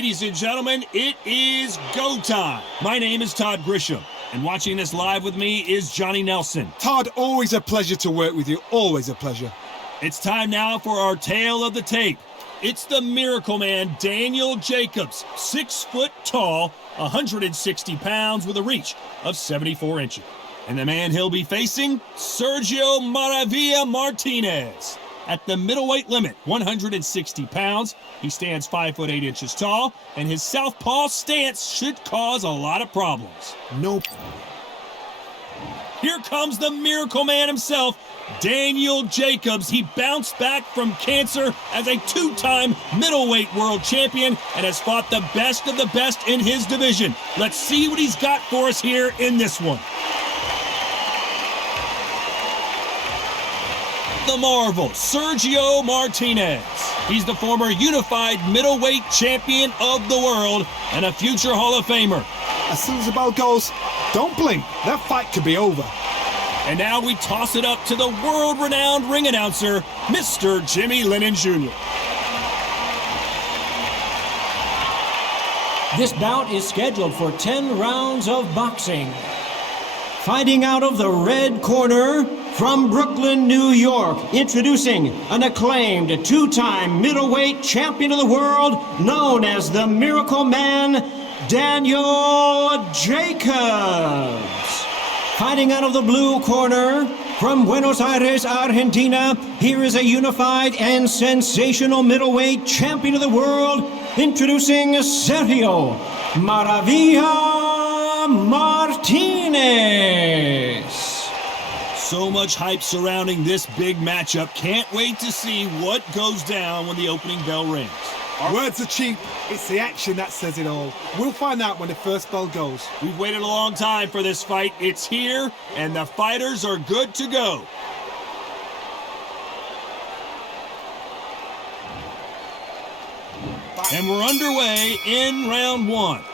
Ladies and gentlemen, it is go time. My name is Todd Grisham, and watching this live with me is Johnny Nelson. Todd, always a pleasure to work with you. Always a pleasure. It's time now for our tale of the tape. It's the Miracle Man, Daniel Jacobs, 6 foot tall, 160 pounds with a reach of 74 inches. And the man he'll be facing, Sergio Maravilla Martínez. At the middleweight limit, 160 pounds, he stands 5 foot 8 inches tall, and his southpaw stance should cause a lot of problems. Nope. Here comes the Miracle Man himself, Daniel Jacobs. He bounced back from cancer as a 2-time middleweight world champion and has fought the best of the best in his division. Let's see what he's got for us here in this one. The Marvel, Sergio Martínez. He's the former unified middleweight champion of the world and a future Hall of Famer. As soon as the bell goes, don't blink. That fight could be over. And now we toss it up to the world-renowned ring announcer, Mr. Jimmy Lennon Jr. This bout is scheduled for 10 rounds of boxing. Fighting out of the red corner, from Brooklyn, New York, introducing an acclaimed 2-time middleweight champion of the world, known as the Miracle Man, Daniel Jacobs. Fighting out of the blue corner, from Buenos Aires, Argentina, here is a unified and sensational middleweight champion of the world, introducing Sergio Maravilla Martínez. So much hype surrounding this big matchup. Can't wait to see what goes down when the opening bell rings. Words are cheap. It's the action that says it all. We'll find out when the first bell goes. We've waited a long time for this fight. It's here, and the fighters are good to go. And we're underway in round 1.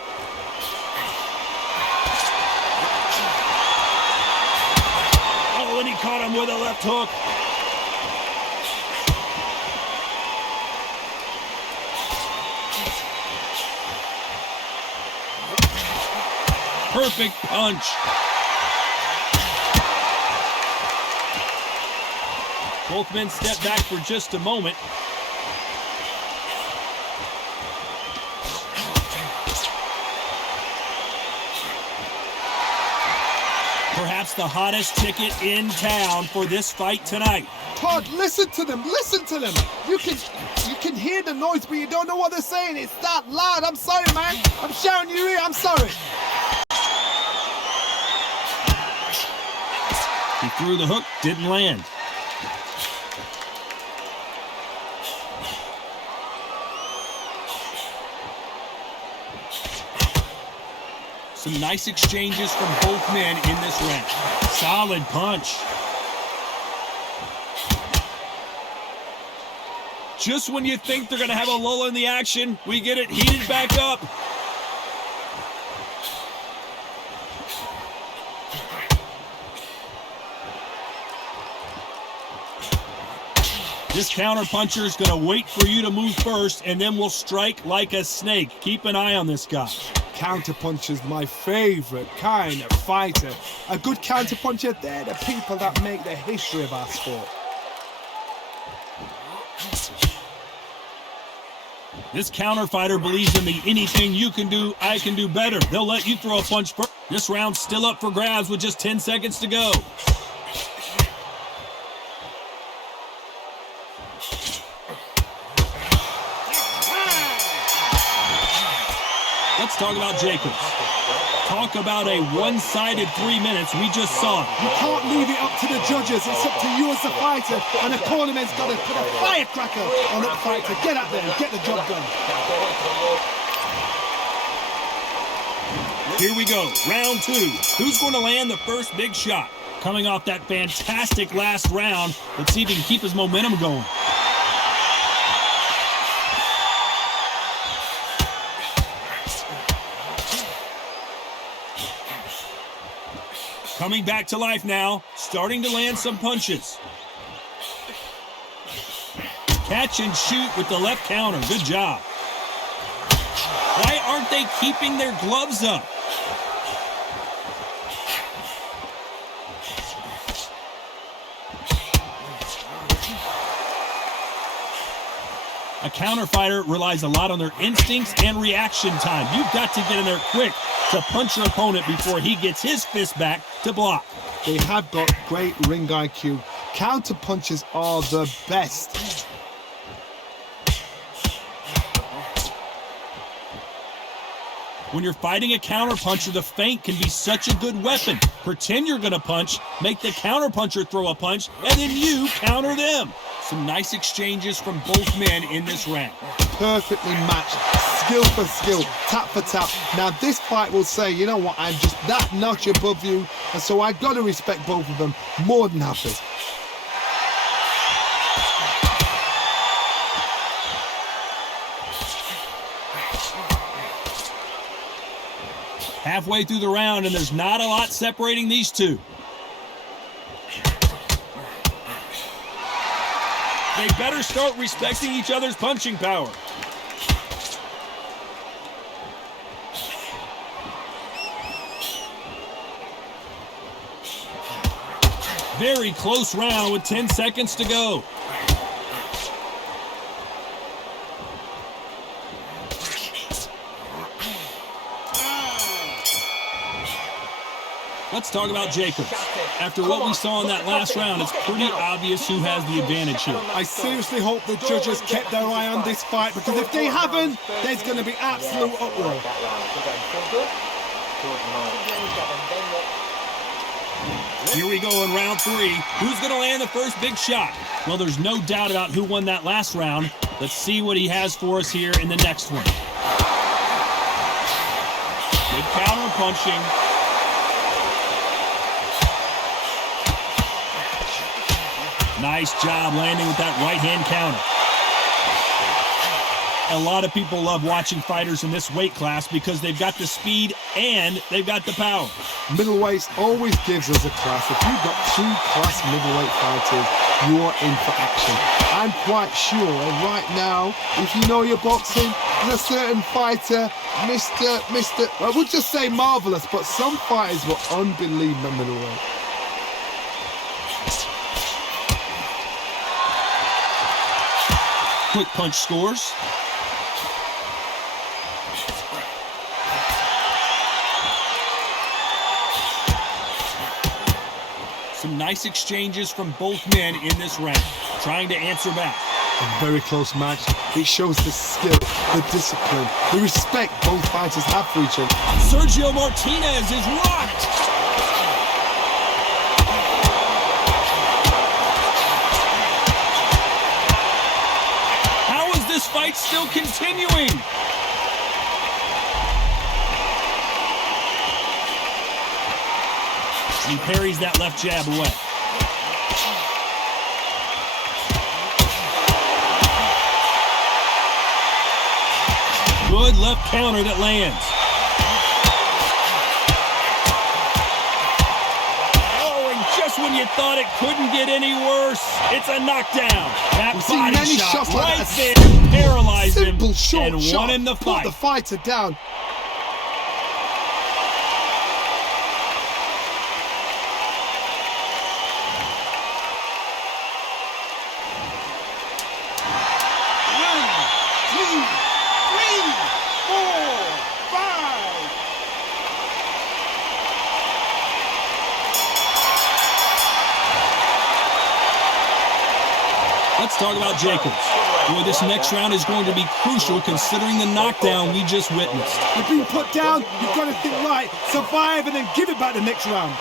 Oh, and he caught him with a left hook. Perfect punch. Both men step back for just a moment. Perhaps the hottest ticket in town for this fight tonight. Todd, listen to them. Listen to them. You can hear the noise, but you don't know what they're saying. It's that loud. I'm sorry, man. I'm shouting you here. I'm sorry. He threw the hook, didn't land. Some nice exchanges from both men in this round. Solid punch. Just when you think they're going to have a lull in the action, we get it heated back up. This counter-puncher is going to wait for you to move first, and then will strike like a snake. Keep an eye on this guy. Counter-puncher's my favorite kind of fighter. A good counter-puncher, they're the people that make the history of our sport. This counter-fighter believes in the anything you can do, I can do better. They'll let you throw a punch first. This round's still up for grabs with just 10 seconds to go. Let's talk about Jacobs. Talk about a one-sided 3 minutes. We just saw it. You can't leave it up to the judges. It's up to you as the fighter. And the cornerman's got to put a firecracker on that fighter. Get out there and get the job done. Here we go. Round 2. Who's going to land the first big shot? Coming off that fantastic last round, let's see if he can keep his momentum going. Coming back to life now, starting to land some punches. Catch and shoot with the left counter. Good job. aren't they keeping their gloves up? A counter fighter relies a lot on their instincts and reaction time. You've got to get in there quick to punch your opponent before he gets his fist back to block. They have got great ring IQ. Counter punches are the best. When you're fighting a counterpuncher, the feint can be such a good weapon. Pretend you're going to punch, make the counterpuncher throw a punch, and then you counter them. Some nice exchanges from both men in this round. Perfectly matched, skill for skill, tap for tap. Now this fight will say, you know what, I'm just that notch above you, and so I got to respect both of them more than happy. Halfway through the round, and there's not a lot separating these two. They better start respecting each other's punching power. Very close round with 10 seconds to go. Let's talk about Jacobs. After what we saw in that last round, it's pretty obvious who has the advantage here. I seriously hope the judges kept their eye on this fight, because if they haven't, there's going to be absolute uproar. Here we go in round 3. Who's going to land the first big shot? Well, there's no doubt about who won that last round. Let's see what he has for us here in the next one. Good counter punching. Nice job landing with that right-hand counter. A lot of people love watching fighters in this weight class because they've got the speed and they've got the power. Middleweights always gives us a class. If you've got 2 class middleweight fighters, you're in for action. I'm quite sure right now, if you know your boxing, there's a certain fighter, Mr. I would just say marvelous, but some fighters were unbelievable middleweight. Quick punch scores. Some nice exchanges from both men in this round, trying to answer back. A very close match. It shows the skill, the discipline, the respect both fighters have for each other. Sergio Martínez is rocked. This fight's still continuing. He parries that left jab away. Good left counter that lands. Oh, and just when you thought it couldn't get any worse, it's a knockdown. That body shot right there paralyzed him and won him the fight. Put the fighter down. Let's talk about Jacobs. Boy, this next round is going to be crucial considering the knockdown we just witnessed. You've been put down, you've got to think right, survive and then give it back the next round.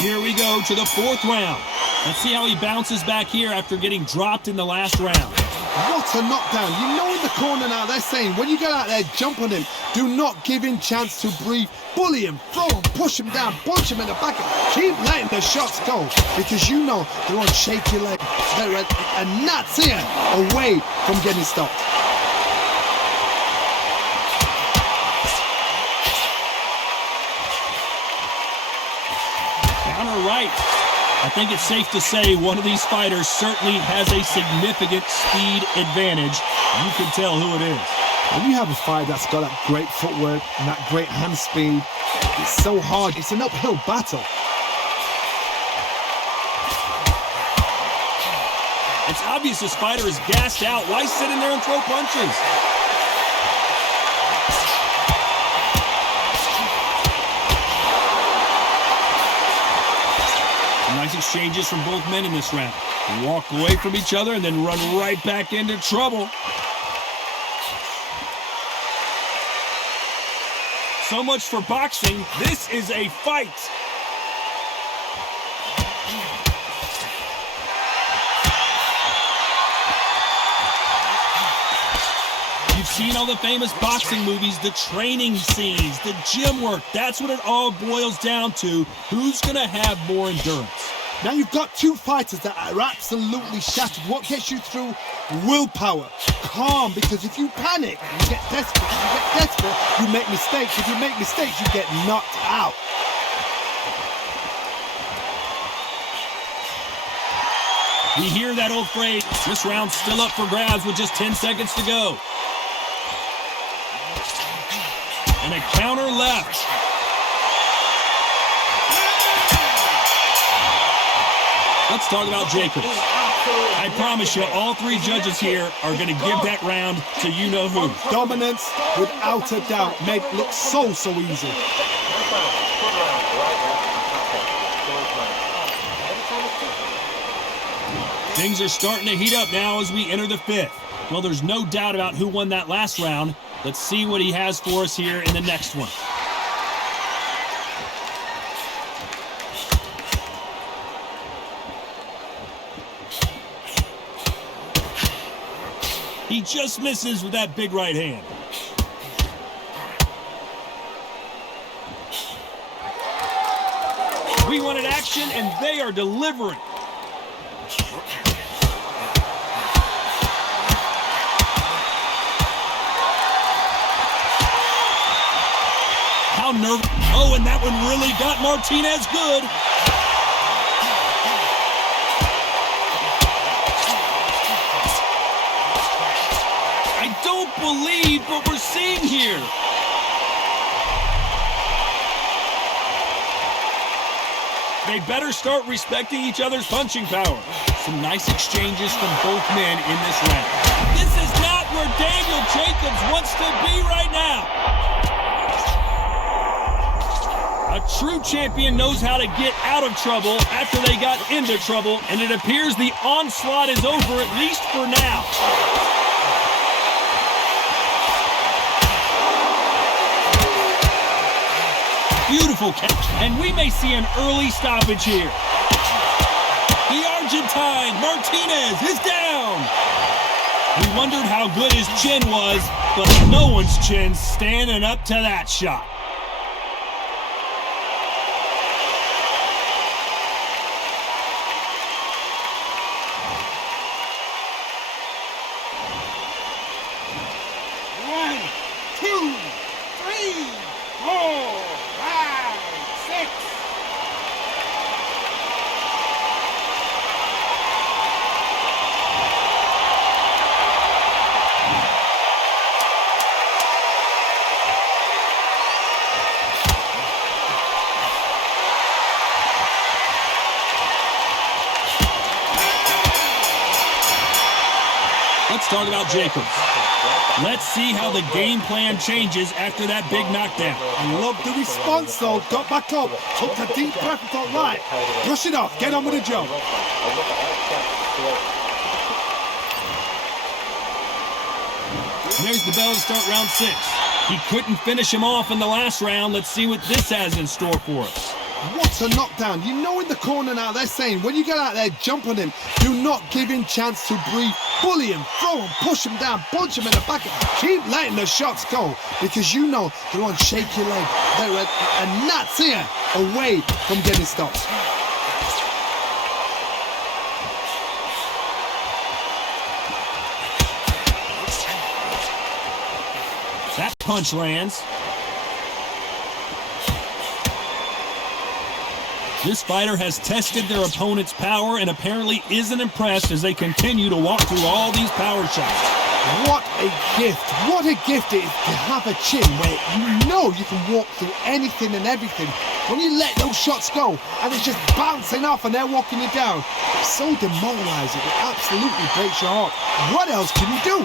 Here we go to the 4th round. Let's see how he bounces back here after getting dropped in the last round. What a knockdown. You know in the corner now, they're saying, when you get out there, jump on him. Do not give him chance to breathe. Bully him, throw him, push him down, punch him in the back. Keep letting the shots go, because you know they're on shaky legs. They're a gnat's ear away from getting stopped. Counter right. I think it's safe to say one of these fighters certainly has a significant speed advantage. You can tell who it is. When you have a fighter that's got that great footwork and that great hand speed, it's so hard. It's an uphill battle. It's obvious this fighter is gassed out. Why sit in there and throw punches? Nice exchanges from both men in this round. They walk away from each other and then run right back into trouble. So much for boxing. This is a fight. You've seen all the famous boxing movies, the training scenes, the gym work. That's what it all boils down to. Who's going to have more endurance? Now you've got two fighters that are absolutely shattered. What gets you through? Willpower. Calm, because if you panic, you get desperate. If you get desperate, you make mistakes. If you make mistakes, you get knocked out. We hear that old phrase, this round's still up for grabs with just 10 seconds to go. And a counter left. Let's talk about Jacobs. I promise you, all three judges here are going to give that round to you-know-who. Dominance, without a doubt, made it look so easy. Things are starting to heat up now as we enter the fifth. Well, there's no doubt about who won that last round. Let's see what he has for us here in the next one. He just misses with that big right hand. We wanted action, and they are delivering. How nervous. Oh, and that one really got Martinez good. I don't believe what we're seeing here. They better start respecting each other's punching power. Some nice exchanges from both men in this round. This is not where Daniel Jacobs wants to be right now. A true champion knows how to get out of trouble after they got into trouble, and it appears the onslaught is over, at least for now. Beautiful catch, and we may see an early stoppage here. The Argentine, Martinez, is down. We wondered how good his chin was, but no one's chin's standing up to that shot. Let's talk about Jacobs. Let's see how the game plan changes after that big knockdown. I love the response though. Got back up, took a deep breath and thought, right, brush it off, get on with the job. And there's the bell to start round 6. He couldn't finish him off in the last round. Let's see what this has in store for us. What a knockdown. You know in the corner now they're saying when you get out there, jump on him. Do not give him chance to breathe. Bully him, throw him, push him down, punch him in the back. Keep letting the shots go because you know they're on shaky leg. They're a gnat's ear away from getting stopped. That punch lands. This fighter has tested their opponent's power and apparently isn't impressed as they continue to walk through all these power shots. What a gift. What a gift it is to have a chin where you know you can walk through anything and everything. When you let those shots go and it's just bouncing off and they're walking you down, it's so demoralizing. It absolutely breaks your heart. What else can you do?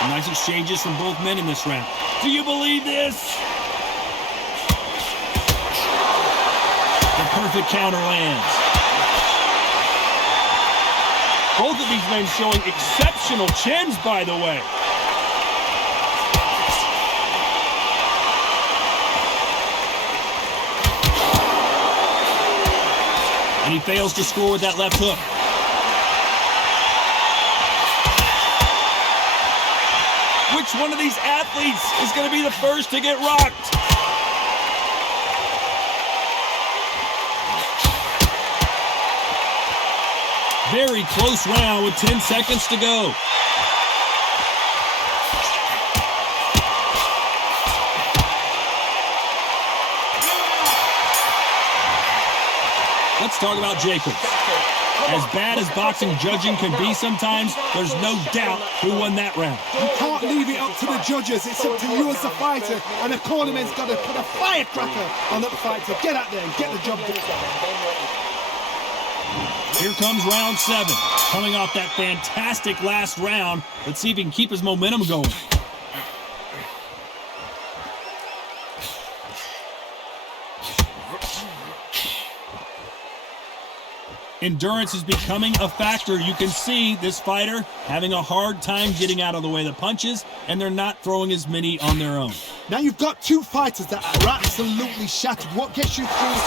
Some nice exchanges from both men in this round. Do you believe this? The perfect counter lands. Both of these men showing exceptional chins, by the way. And he fails to score with that left hook. Which one of these athletes is going to be the first to get rocked? Very close round with 10 seconds to go. Let's talk about Jacobs. As bad as boxing judging can be sometimes, there's no doubt who won that round. You can't leave it up to the judges. It's up to you as the fighter, and the cornerman's got to put a firecracker on that fighter. Get out there and get the job done. Here comes round 7. Coming off that fantastic last round. Let's see if he can keep his momentum going. Endurance is becoming a factor. You can see this fighter having a hard time getting out of the way of the punches, and they're not throwing as many on their own. Now you've got two fighters that are absolutely shattered. What gets you through is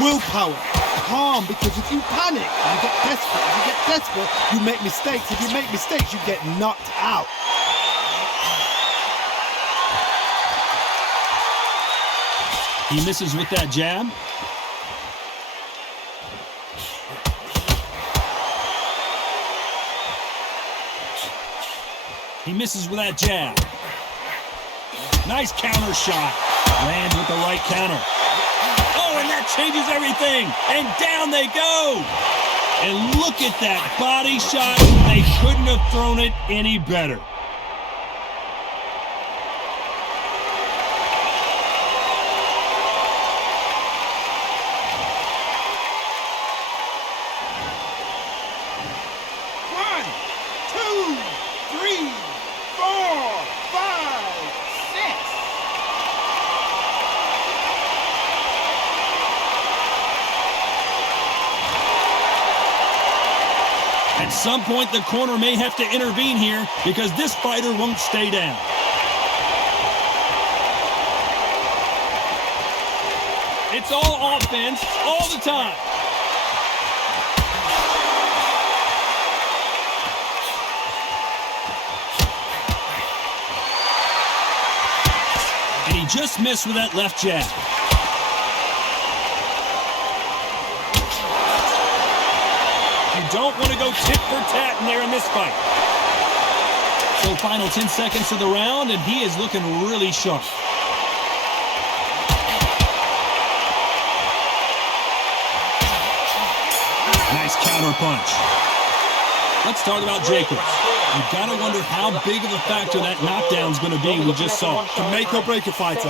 willpower, calm, because if you panic, you get desperate. If you get desperate, you make mistakes. If you make mistakes, you get knocked out. He misses with that jab. He misses with that jab. Nice counter shot. Lands with the right counter. Oh, and that changes everything. And down they go. And look at that body shot. They couldn't have thrown it any better. At some point, the corner may have to intervene here because this fighter won't stay down. It's all offense all the time. And he just missed with that left jab. Don't want to go tit for tat in there in this fight. So final 10 seconds of the round, and he is looking really sharp. Nice counter punch. Let's talk about Jacobs. You've got to wonder how big of a factor that knockdown is going to be we just saw. To make or break a fighter.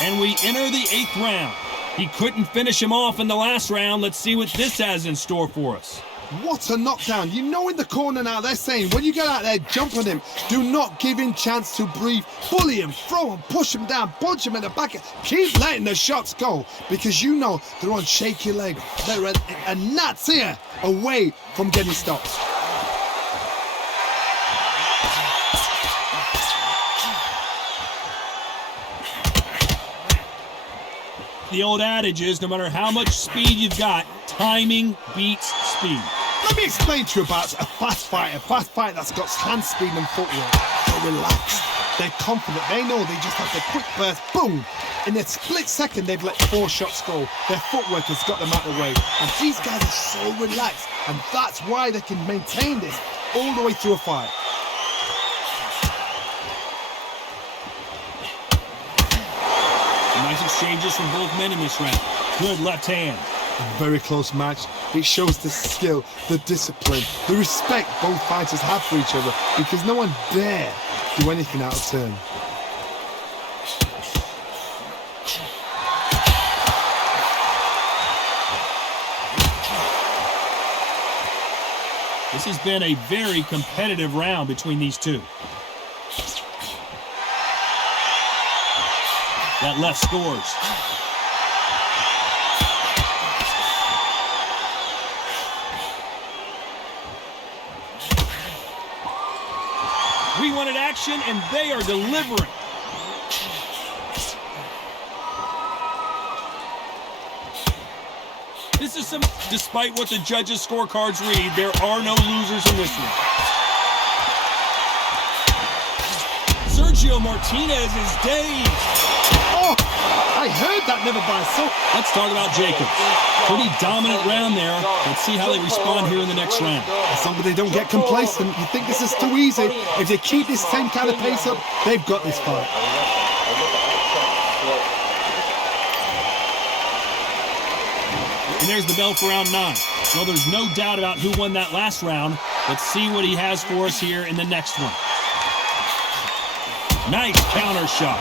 And we enter the 8th round. He couldn't finish him off in the last round. Let's see what this has in store for us. What a knockdown. You know in the corner now they're saying when you get out there, jump on him. Do not give him chance to breathe. Bully him, throw him, push him down, punch him in the back. Keep letting the shots go because you know they're on shaky leg. They're a gnat's ear away from getting stopped. The old adage is no matter how much speed you've got, timing beats speed. Let me explain to you about a fast fighter that's got hand speed and footwork. So relax. They're confident. They know they just have the quick burst. Boom! In a split second, they've let 4 shots go. Their footwork has got them out of the way. And these guys are so relaxed. And that's why they can maintain this all the way through a fight. Nice exchanges from both men in this round. Good left hand. A very close match. It shows the skill, the discipline, the respect both fighters have for each other, because no one dare do anything out of turn. This has been a very competitive round between these two. That left scores. We wanted action, and they are delivering. This is despite what the judges' scorecards read, there are no losers in this one. Sergio Martínez is dazed. Oh, I heard that never by so. Let's talk about Jacobs. Pretty dominant round there. Let's see how they respond here in the next round. As long as they don't get complacent, you think this is too easy. If they keep this same kind of pace up, they've got this fight. And there's the bell for round 9. Well, there's no doubt about who won that last round. Let's see what he has for us here in the next one. Nice counter shot.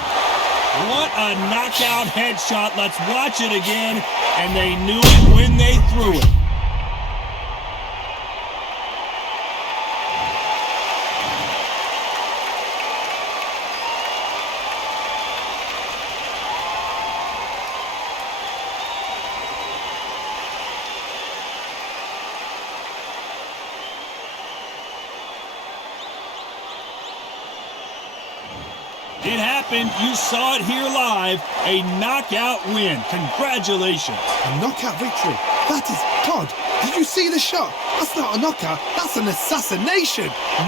What a knockout headshot. Let's watch it again. And they knew it when they threw it. It happened. You saw it here live. A knockout win. Congratulations. A knockout victory. That is, God, did you see the shot? That's not a knockout. That's an assassination.